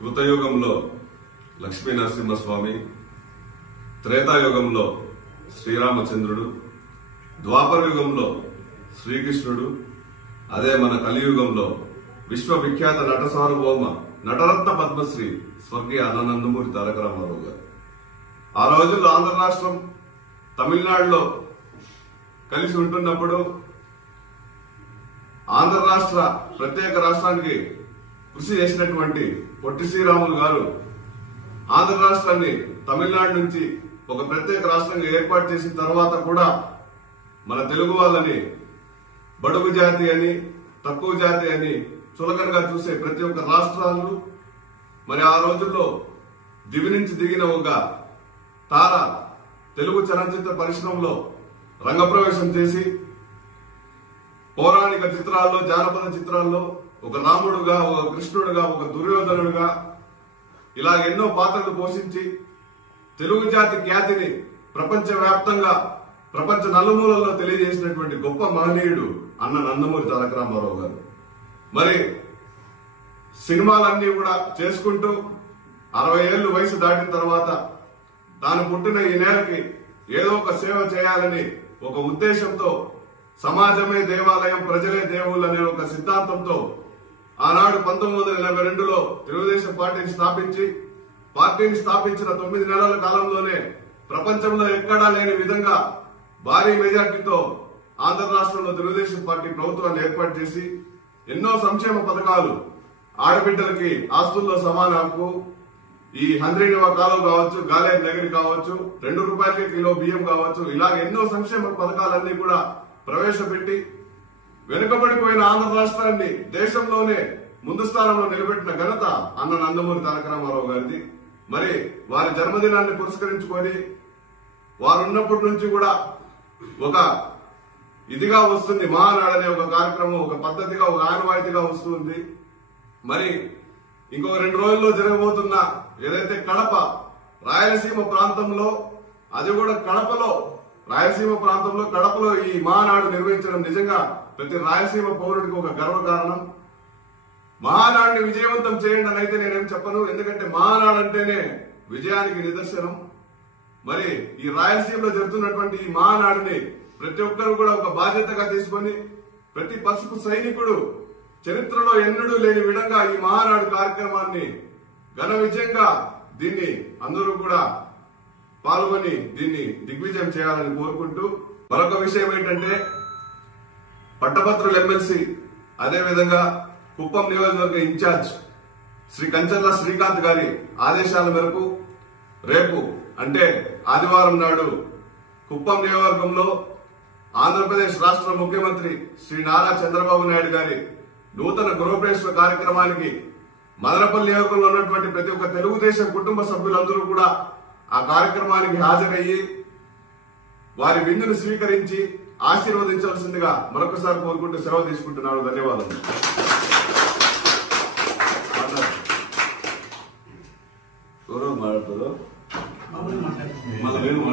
కృతయుగంలో లక్ష్మీ నరసింహస్వామి, త్రేతాయుగంలో శ్రీరామచంద్రుడు, ద్వాపర యుగంలో శ్రీకృష్ణుడు, అదే మన కలియుగంలో విశ్వవిఖ్యాత నట సార్వభౌమ నటరత్న పద్మశ్రీ స్వర్గీయ నందమూరి తారక రామారావు గారు. ఆ రోజుల్లో ఆంధ్ర రాష్ట్రం తమిళనాడులో కలిసి ఉంటున్నప్పుడు ఆంధ్ర రాష్ట్ర ప్రత్యేక రాష్ట్రానికి కృషి చేసినటువంటి పొట్టి శ్రీరాములు గారు ఆంధ్ర రాష్ట్రాన్ని తమిళనాడు నుంచి ఒక ప్రత్యేక రాష్ట్రంగా ఏర్పాటు చేసిన తర్వాత కూడా మన తెలుగు వాళ్ళని బడుగు జాతి అని, తక్కువ జాతి అని చులకనగా చూసే ప్రతి ఒక్క రాష్ట్రాలు మరి ఆ రోజుల్లో దివి నుంచి దిగిన ఒక తార తెలుగు చలనచిత్ర పరిశ్రమలో రంగప్రవేశం చేసి పౌరాణిక చిత్రాల్లో, జానపద చిత్రాల్లో ఒక రాముడుగా, ఒక కృష్ణుడుగా, ఒక దుర్యోధనుడుగా ఇలా ఎన్నో పాత్రలు పోషించి తెలుగు జాతి ఖ్యాతిని ప్రపంచవ్యాప్తంగా, ప్రపంచ నలుమూలల్లో తెలియజేసినటువంటి గొప్ప మహనీయుడు అన్న నందమూరి తారక రామారావు గారు. మరి సినిమాలన్నీ కూడా చేసుకుంటూ 60 ఏళ్లు వయసు దాటిన తర్వాత తాను పుట్టిన ఈ నేలకి ఏదో ఒక సేవ చేయాలని ఒక ఉద్దేశంతో సమాజమే దేవాలయం, ప్రజలే దేవుళ్ళు అనే ఒక సిద్ధాంతంతో ఆనాడు 1982లో తెలుగుదేశం పార్టీని స్థాపించి, పార్టీని స్థాపించిన 9 నెలల కాలంలోనే ప్రపంచంలో ఎక్కడా లేని విధంగా భారీ మెజార్టీతో ఆంధ్ర రాష్ట్రంలో తెలుగుదేశం పార్టీ ప్రభుత్వాన్ని ఏర్పాటు చేసి ఎన్నో సంక్షేమ పథకాలు, ఆడబిడ్డలకి ఆస్తుల్లో సమాన హక్కు, ఈ 100 కాలం కావచ్చు, గాలేరు నగరి కావచ్చు, 2 రూపాయలకే కిలో బియ్యం కావచ్చు, ఇలా ఎన్నో సంక్షేమ పథకాలన్నీ కూడా ప్రవేశపెట్టి వెనుకబడిపోయిన ఆంధ్ర రాష్ట్రాన్ని దేశంలోనే ముందు స్థానంలో నిలబెట్టిన ఘనత అన్న నందమూరి తారక రామారావు గారిది. మరి వారి జన్మదినాన్ని పురస్కరించుకొని వారు ఉన్నప్పటి నుంచి కూడా ఒక ఇదిగా వస్తుంది మహానాడు అనే ఒక కార్యక్రమం, ఒక పద్ధతిగా, ఒక ఆనవాయితీగా వస్తుంది. మరి ఇంకొక 2 రోజుల్లో జరగబోతున్న ఏదైతే కడప రాయలసీమ ప్రాంతంలో, అది కూడా రాయలసీమ ప్రాంతంలో కడపలో ఈ మహానాడు నిర్వహించడం నిజంగా ప్రతి రాయలసీమ పౌరుడికి ఒక గర్వకారణం. మహానాడుని విజయవంతం చేయండి అని అయితే నేనేం చెప్పను, ఎందుకంటే మహానాడు అంటేనే విజయానికి నిదర్శనం. మరి ఈ రాయలసీమలో జరుగుతున్నటువంటి ఈ మహానాడుని ప్రతి ఒక్కరు కూడా ఒక బాధ్యతగా తీసుకొని ప్రతి పసుపు సైనికుడు చరిత్రలో ఎన్నడూ లేని విధంగా ఈ మహానాడు కార్యక్రమాన్ని ఘన విజయంగా దీన్ని అందరూ కూడా పాల్గొని దీన్ని దిగ్విజయం చేయాలని కోరుకుంటూ, మరొక విషయం ఏంటంటే పట్టభద్రుల ఎమ్మెల్సీ, అదేవిధంగా కుప్పం నియోజకవర్గ ఇన్ఛార్జ్ శ్రీ కంచర్ల శ్రీకాంత్ గారి ఆదేశాల మేరకు రేపు అంటే ఆదివారం నాడు కుప్పం నియోజకవర్గంలో ఆంధ్రప్రదేశ్ రాష్ట్ర ముఖ్యమంత్రి శ్రీ నారా చంద్రబాబు నాయుడు గారి నూతన గృహప్రవేశ కార్యక్రమానికి మదనపల్లి నియోజకవర్గంలో ఉన్నటువంటి ప్రతి ఒక్క తెలుగుదేశం కుటుంబ సభ్యులందరూ కూడా ఆ కార్యక్రమానికి హాజరయ్యి వారి విందును స్వీకరించి ఆశీర్వదించవలసిందిగా మరొకసారి కోరుకుంటూ సెలవు తీసుకుంటున్నాను. ధన్యవాదాలు. మాట్లాడుతుందో